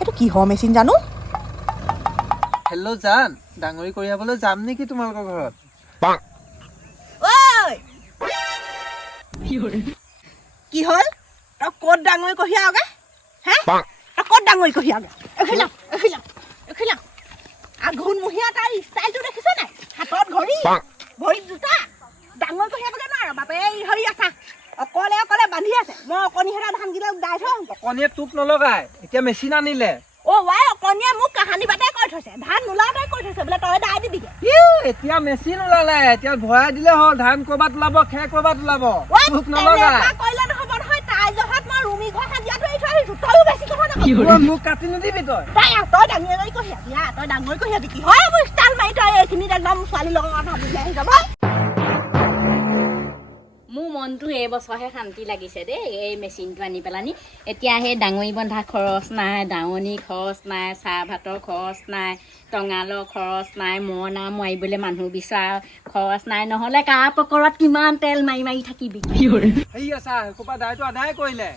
এইটো কিহৰ মেচিন জানো? হেল্ল' জান ডাঙৰি কঢ়িয়াবলৈ যাম নেকি তোমালোকৰ ঘৰত? কি হ'ল? তই ক'ত ডাঙৰি কঢ়িয়াওগে? হে? তই ক'ত ডাঙৰি কঢ়িয়াওগে? এইখিলা এইখিলা এইখিলা আঘোণমহীয়া তাৰ ষ্টাইলটো দেখিছ নাই? হাতত ঘড়ী ভৰিত জোতা। ডাঙৰি কঢ়িয়াবগে নোৱাৰ বাপে এই হেৰি আছা। অকলে অকলে বান্ধি আছে। মই অকণিহেৰা ধানকেইটা দাই থওঁ অকণিয়ে টোপ নলগাই এতিয়া মেচিন আনিলে। অ' ৱাই অকণিয়ে মোক কাহানি বাটে কৈ থৈছে ধান নোলাওঁতে কৈ থৈছে বোলে তই দাই দিবিগে। এতিয়া মেচিন ওলালে এতিয়া ভৰাই দিলে হ'ল ধান ক'ৰবাত ওলাব খেৰ ক'ৰবাত ওলাব টোপ নলগাই। কৰিলে নহ'ব নহয় তাই জহত মই ৰুমি ঘৰ হাজিৰাটো এৰি থৈ আহিছোঁ তয়ো বেছি কথা নকবি ঐ, মোক কাটি নিদিবি তই? তই তই ডাঙৰি কঢ়িয়াবি আহ, তই ডাঙৰি কঢ়িয়াবি কি হয় মোৰ ষ্টাইল মাৰি তই এইখিনিত একদম ছোৱালীৰ লগত কথা বুজি আহি যাব। মোৰ মনটো এইবছৰহে শান্তি লাগিছে দেই এই মেচিনটো আনি পেলানি। এতিয়া সেই ডাঙৰি বন্ধা খৰচ নাই দাৱনি খৰচ নাই চাহ ভাতৰ খৰচ নাই টঙালৰ খৰচ নাই মৰণা মাৰিবলৈ মানুহ বিচৰা খৰচ নাই নহ'লে কা পকৰত কিমান তেল মাৰি মাৰি থাকিবি? আদায় কৰিলে।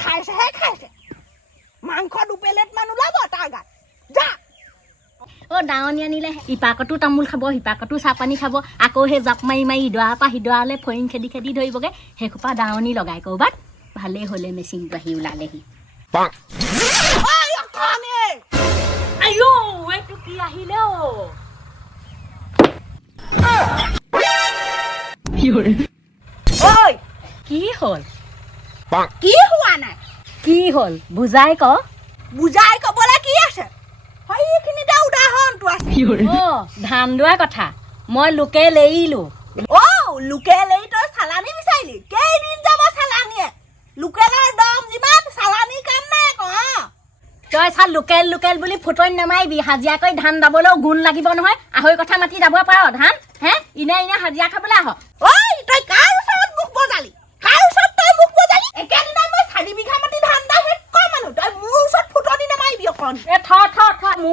খাইছেহে খাইছে। মাংস দুপেলেট মান ওলাব তাৰ গাত। দাৱনি আনিলে ইপাকতো তামোল খাব সিপাকতো চাহ পানী খাব আকৌ সেই জাপ মাৰি মাৰি ইডৰাৰ পৰা সিডৰালৈ ফৰিং খেদি খেদি ধৰিবগৈ সেইসোপা দাৱনি লগাই। ক'ৰবাত ভালেই হ'লে মেচিনটো আহি ওলালেহি। কি আহিলে অ' ঐ কি হ'ল? কি হোৱা নাই? কি হ'ল? বুজাই ক। বুজাই কবলৈ কি আছে? উদাহৰণটো আছে। অ ধান দোৱা কথা। মই লোকেল এৰিলো অ' লোকেল এই তই চালানী বিচাৰিলি? কেইদিন যাব চালানীয়ে? লোকেলৰ দম যিমান চালানী কাম নাই আকৌ হা তই চা লোকেল লোকেল বুলি ফুটনি নামাৰিবি। হাজিৰা কৰি ধান দাবলৈও গুণ লাগিব নহয়। আঢ়ৈ কথা মাতি দাব পাৰ ধান। হে? ইনে ইনে হাজিৰা খাবলৈ আহ।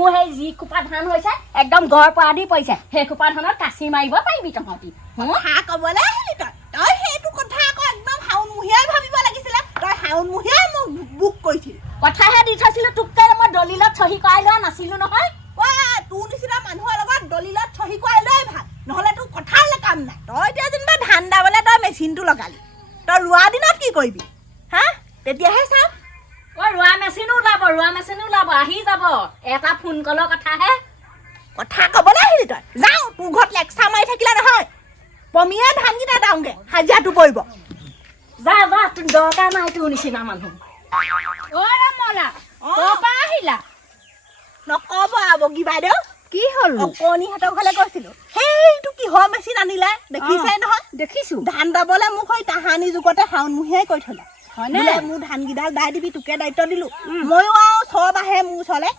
মোৰ সেই যি কোপা ধান হৈছে একদম গড় পৰা দি পৰিছে। সেই কোপা ধানত কাচি মাৰিব পাৰিবি তহঁতি? কথা ক'বলৈ আহিলি তই। তই সেইটো কথা আকৌ একদম শাওণমহীয়াই ভাবিব লাগিছিলে। তই শাওণমহীয়াই মোক বুক কৰিছিলি। কথাহে দি থৈছিলো তোককে মই দলিলত চহী কৰাই লোৱা নাছিলো নহয়। তোৰ নিচিনা মানুহৰ লগত দলিলত চহী কৰাই লৈ ভাল। নহ'লে তোৰ কথালৈ কাম নাই। তই এতিয়া যেনিবা ধান দাবলৈ তই মেচিনটো লগালি। তই ৰোৱা দিনত কি কৰিবি? হা? তেতিয়াহে চাম। অ ৰোৱা মেচিনো ওলাব ৰোৱা মেচিনো ওলাব আহি যাব। এটা ফোন কলৰ কথাহে কথা ক'বলৈ আহিলি তই। যাওঁ তোৰ ঘৰত লেকচাৰ মাৰি থাকিলে নহয়। পমিয়ে ধানকেইটা দাওঁগে হাজিৰাটো পৰিব। যা যা তোৰ দৰকাৰ নাই তোৰ নিচিনা মানুহ। অ। ৰামলা পৰা আহিলা? নক'ব আৰু বাইদেউ। কি হ'ল? অকণিহঁতৰ ঘৰলৈ গৈছিলোঁ। সেইটো কিহৰ মেচিন আনিলে? দেখিছে নহয়? দেখিছো। ধান দাবলৈ মোক সেই তাহানি যুগতে শাওণমহীয়াই কৈ থলে। হয়নে? মোৰ ধানকেইডাল দাই দিবি তোকে দায়িত্ব দিলো। ময়ো আৰু চব আহে মোৰ ওচৰলৈ।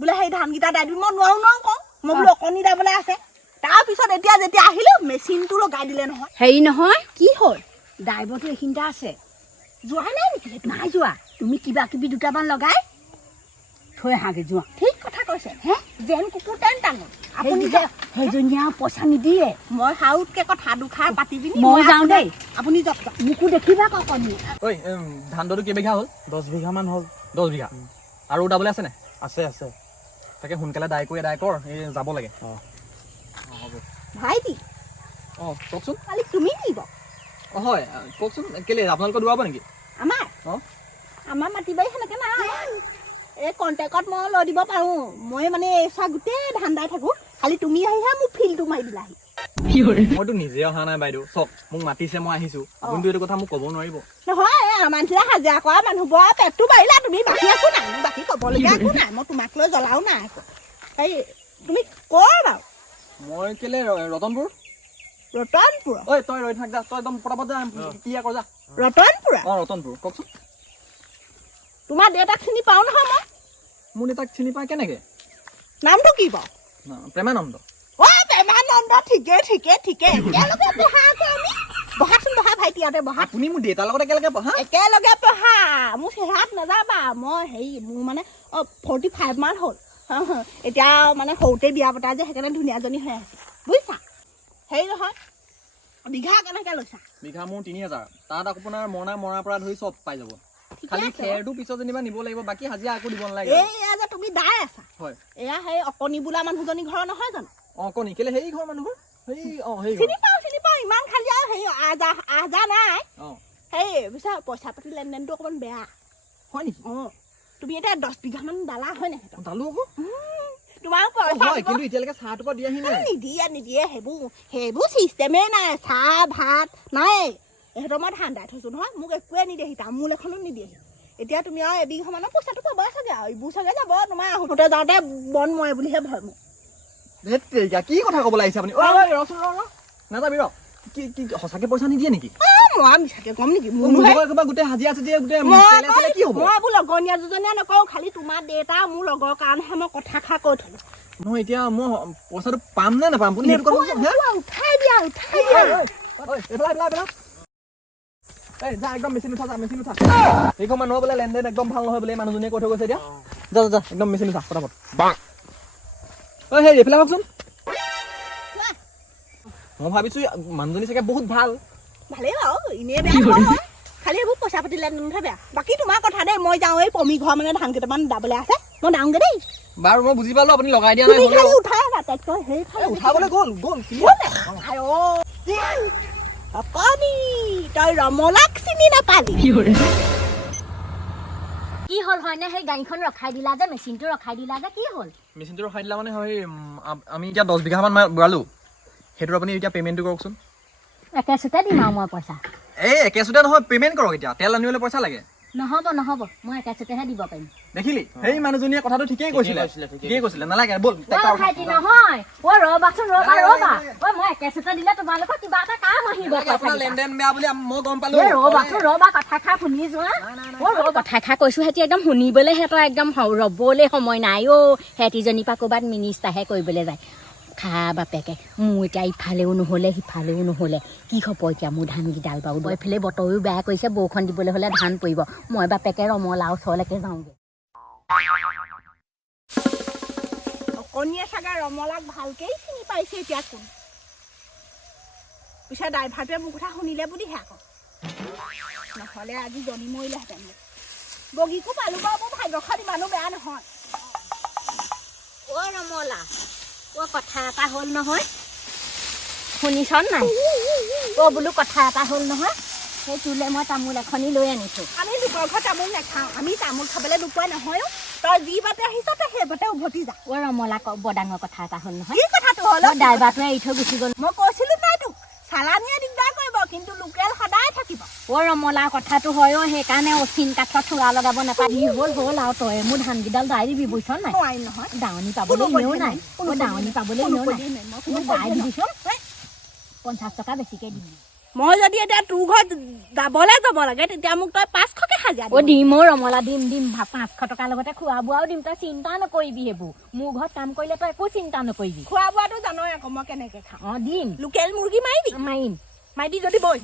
বোলে সেই ধানকেইটা দাই দিবি মই নোৱাৰো নোৱাৰো কওঁ মই বোলো অকণি দাবলৈ আছে। তাৰপিছত এতিয়া যেতিয়া আহিলো মেচিনটো লগাই দিলে নহয়। হেৰি নহয়। কি হ'ল? ড্ৰাইভাৰটো এইখিনিতে আছে। যোৱা নাই নেকি? নাই যোৱা। তুমি কিবা কিবি দুটামান লগাই থৈ আহাগে যোৱা। ঠিক কথা কৈছে। হে? যেন কুকুৰ তেন টাঙৰ আপুনি আপুনি যে সেইজনীয়ে আৰু পইচা নিদিয়ে। মই সাউতকে কথা দুখাৰ পাতি পিনি মই যাওঁ আপোনাক- দেই। আপুনি যাওক যাওক। মোকো দেখিবা আকৌ কণী। ঐ উম, ধান দটো কেইবিঘা হ'ল? দহ বিঘামান হ'ল। দহ বিঘা? আৰু উদাবলৈ আছে আছে আছে। তাকে সোনকালে দায় কৰি আদায় কৰ এই যাব লাগে। ভাইটি। অঁ কওকচোন। কালি তুমি নিব। অঁ হয় কওকচোন কেলৈ আপোনালোকৰ দৌৰাব নেকি? আমাৰ? অঁ। আমাৰ মাটি বাৰী সেনেকে নাই। এই কণ্টেক্টত মই লৈ দিব পাৰোঁ। মই মানে এই চোৱা গোটেই ধান্দাই থাকোঁ। খালি তুমি আহিহে মোক ফিল্ডটো মাৰি দিলাহি। মইতো নিজে অহা নাই বাইদেউ। চক মোক মাতিছে মই আহিছোঁ। আপুনিতো এইটো কথা মোক ক'ব নোৱাৰিব। নহয় আমাৰ নিচিনা হাজিৰা কৰা মানুহবোৰৰ পেটটো বাঢ়িলা তুমি বাকী একো নাই। মোৰ বাকী ক'বলগীয়া একো নাই। মই তোমাক লৈ জ্বলাও নাই এই তুমি কৰ বাৰু? মই কেলৈ ৰ- ৰতনপুৰ? ৰতনপুৰ? ঐ তই ৰৈ থাক যা। তই একদম পটাপট যা ক্লিয়াৰ কৰ যা। ৰতনপুৰ? অঁ ৰতনপুৰ। কওকচোন। তোমাৰ দেউতাক চিনি পাওঁ নহয় মই? মোৰ দেউতাক চিনি পায় কেনেকৈ? নামটো কি বাৰু? প্ৰেমানন্দ। অ প্ৰেমানন্দ ঠিকে ঠিকে ঠিকে। একেলগে পঢ়া আকৌ আমি। বহাচোন বহা ভাইটিহঁতে বহা। আপুনি মোৰ দেউতাৰ লগত একেলগে পঢ়া একেলগে পঢ়া মোৰ চেহেৰাত নাযাবা। মই হেৰি মোৰ মানে অ ফৰ্টি ফাইভ মান হ'ল। এতিয়া মানে সৰুতে বিয়া পতা যে সেইকাৰণে ধুনীয়াজনী হৈ আছে। বুজিছা? হেৰি নহয় বিঘা কেনেকৈ লৈছা? বিঘা মোৰ তিনি হাজাৰ। তাত আপোনাৰ মৰণা মৰাৰ পৰা ধৰি চব পাই যাব। খালি। খেৰটো পিছত যেনিবা নিব লাগিব বাকী হাজিৰা একো দিব নালাগে এই এয়া যে তুমি দাই আছা। হয়। এয়া সেই অকণি বোলা মানুহজনী ঘৰৰ নহয় জানো? অঁ কণী কেলে সেই ঘৰ মানুহৰ সেই অঁ সেই ঘৰ চিনি পাওঁ চিনি পাওঁ। ইমান খালি আৰু হেৰি আজা আজা নাই। অঁ। সেই বুজিছা পইচা পাতি লেনদেনটো অকণমান বেয়া। হয় নেকি? অঁ। তুমি এতিয়া দহ বিঘামান দালা হয় নাই অঁ, দালো আকৌ। তোমাৰ অঁ, পইচা হয় দিব- কিন্তু এতিয়ালৈকে চাহটো পৰা দিয়াহি নাই। নিদিয়ে নিদিয়ে। সেইবোৰ সেইবোৰ চিষ্টেমেই নাই। চাহ ভাত নাই ইহঁতৰ মই ধান দাই থৈছোঁ নহয় মোক একোৱে নিদিয়েহি তামোল এখনো নিদিয়েহি এতিয়া তুমি আৰু এবিঘামানৰ পইচাটো পাবই চাগে আৰু এইবোৰ চাগে যাব তোমাৰ আহোঁতে যাওঁতে বন মৰে বুলিহে ভয় মোৰ। তেৰিকা, কি কথা ক'বলৈ আহিছে আপুনি? ৰচোন ৰ নাযাবি ৰ কি কি সঁচাকে পইচা নিদিয়ে নেকি? এ, মই মিছাকে কম নেকি? মোৰ মোৰহে লগৰ একেবাৰে গোটেই হাজিৰা চাজিৰা গোটেই মই তেলে চেলে কি হ'ব? মই এইবোৰ লগনীয়া দুজনীয়া নকওঁ খালি তোমাৰ দেউতা আৰু মোৰ লগৰ কাৰণেহে মই কথা খা কৈ থলো। নহয় এতিয়া মই পইচাটো পাম নে নাপাম? উঠাই দিয়া উঠাই দিয়া ঐ, ঐ, ঐ, এইফালে, এইফালে, এইফালে। এই, যা, একদম মেচিন উঠা, যা, মেচিন উঠা। এইখন মানুহৰ বোলে লেনদেন একদম ভাল নহয় বোলে মানুহজনীয়ে কৈ থৈ গৈছে এতিয়া। যা যা, যা একদম মেচিন উঠা ফটাফট। ঐ হেৰি এইফালে আহকচোন। মই ভাবিছো মানুহজনী চাগে বহুত ভাল। ভালেই বাৰু এনেই বেয়া খালি এইবোৰ পইচা পাতি লেনদেনহে বেয়া। বাকী তোমাৰ কথা দেই মই যাওঁ এই পমি ঘৰ মানে ধান কেইটামান দাবলৈ আছে। মই যাওঁগে দেই। বাৰু মই বুজি পালো আপুনি লগাই দিয়া নাই উঠাই উঠাবলৈ গ'ল গ'ল কি অকণি তই ৰমলাক চিনি নাপালি। কি হ'ল হয়নে? সেই গাড়ীখন ৰখাই দিলা যে মেচিনটো ৰখাই দিলা যে কি হ'ল? মেচিনটো ৰখাই দিলা মানে হয় আম- এতিয়া দহ বিঘামান বৰালো। সেইটোৰ আপুনি এতিয়া পে'মেণ্টটো কৰকচোন। একেচোতে দিম আৰু মই পইচা। এই একেচোতে নহয় পে'মেণ্ট কৰক এতিয়া। তেল আনিবলৈ পইচা লাগে। নহ'ব নহ'ব। মই একেচোতেহে দিব পাৰিম। দেখিলি? সেই মানুহজনীয়ে কথাটো ঠিকেই কৈছিলে। ঠিকেই কৈছিলে। নালাগে ব'ল। ভাইটি নহয়। অ ৰবাচোন ৰবা ৰবা। অ মই একেচোতে দিলে তোমালোকৰ কিবা এটা কাম আহিব লেনদেন বেয়া বুলি মই গম পালো। ৰবাচোন ৰবা কথা খা শুনি যোৱা। অ ৰ কথা খা কৈছো সিহঁতি একদম শুনিবলৈ সিহঁতৰ একদম ৰবলৈ সময় নাই। অ সিহঁতিজনীৰ পৰা ক'ৰবাত মিনিষ্টাৰহে কৰিবলৈ যায়। খা বাপেকে। মোৰ এতিয়া ইফালেও নহ'লে সিফালেও নহ'লে। কি হ'ব এতিয়া মোৰ ধানকেইডাল বাৰু? এইফালে বতৰো বেয়া কৰিছে বৰষুণ দিবলৈ হ'লে ধান পৰিব। মই বাপেকে ৰমলাও ওচৰলৈকে যাওঁগৈ। অকণিয়ে চাগে ৰমলাক ভালকেই চিনি পাইছে এতিয়া কোন? পিছে ড্ৰাইভাৰটোৱে মোৰ কথা শুনিলে বুলিহে আকৌ। নহ'লে আজি জনি মৰিলেহেঁতেন মোক। বগীকো পালোঁ বাৰু মোৰ ভাগ্যখন ইমানো বেয়া নহয়। অ ৰমলা। অ কথা এটা হ'ল নহয়। শুনিছ নাই? অ বোলো কথা এটা হ'ল নহয়। সেই তোলে মই তামোল এখনি লৈ আনিছোঁ। আমি লোকৰ ঘৰত তামোল নাখাওঁ। আমি তামোল খাবলৈ নোপোৱা নহয় অ। তই যি বাটে আহিছ তই সেই বাটে উভতি যা। অ ৰমলা বৰ ডাঙৰ কথা এটা হ'ল নহয়। কি কথাটো হ'ল? ড্ৰাইভাৰটোৱে এৰি থৈ গুচি গ'ল। মই কৈছিলো নাই তোক চালানীয়ে দিগদাৰ কিন্তু লোকেল সদায় থাকিব। অ ৰমলা কথাটো হয় অ সেইকাৰণে অচিন কাঠত চূড়া লগাব নাপায় যি হ'ল হ'ল আৰু তই। মোৰ ধানকেইডাল দাই দিবি বুজিছ নাই? নহয়। দাৱনী পাবলৈ এনেও নাই। মই দাৱনী পাবলৈ এনেও নাই। মই দাই দিবিচোন। পঞ্চাছ টকা বেছিকৈ দিবি মই যদি এতিয়া তোৰ ঘৰত যাবলৈ যাব লাগে তেতিয়া মোক তই পাঁচশকে হাজিৰা অ। দিম অ ৰমলা দিম দিম। পাঁচশ টকাৰ লগতে খোৱা বোৱাও দিম। তই চিন্তা নকৰিবি সেইবোৰ। মোৰ ঘৰত কাম কৰিলে তই একো চিন্তা নকৰিবি। খোৱা বোৱাটো জানই আকৌ মই কেনেকে খাওঁ অ দিম। লোকেল মুৰ্গী মাৰিবি? মাৰিম। মাৰিবি যদি বৈ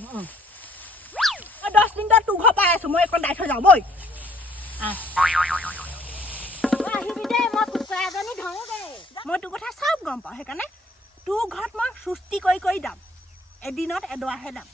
দহ মিনিটত তোৰ ঘৰ পাই আছোঁ মই এখন দাই থৈ যাওঁ বৈ আহিবি দেই মই কুকুৰা এজনী ধৰোঁগৈ মই তোৰ কথা চব গম পাওঁ সেইকাৰণে তোৰ ঘৰত মই সুস্থি কৰি কৰি যাম। এদিনত এডৰাহে দাম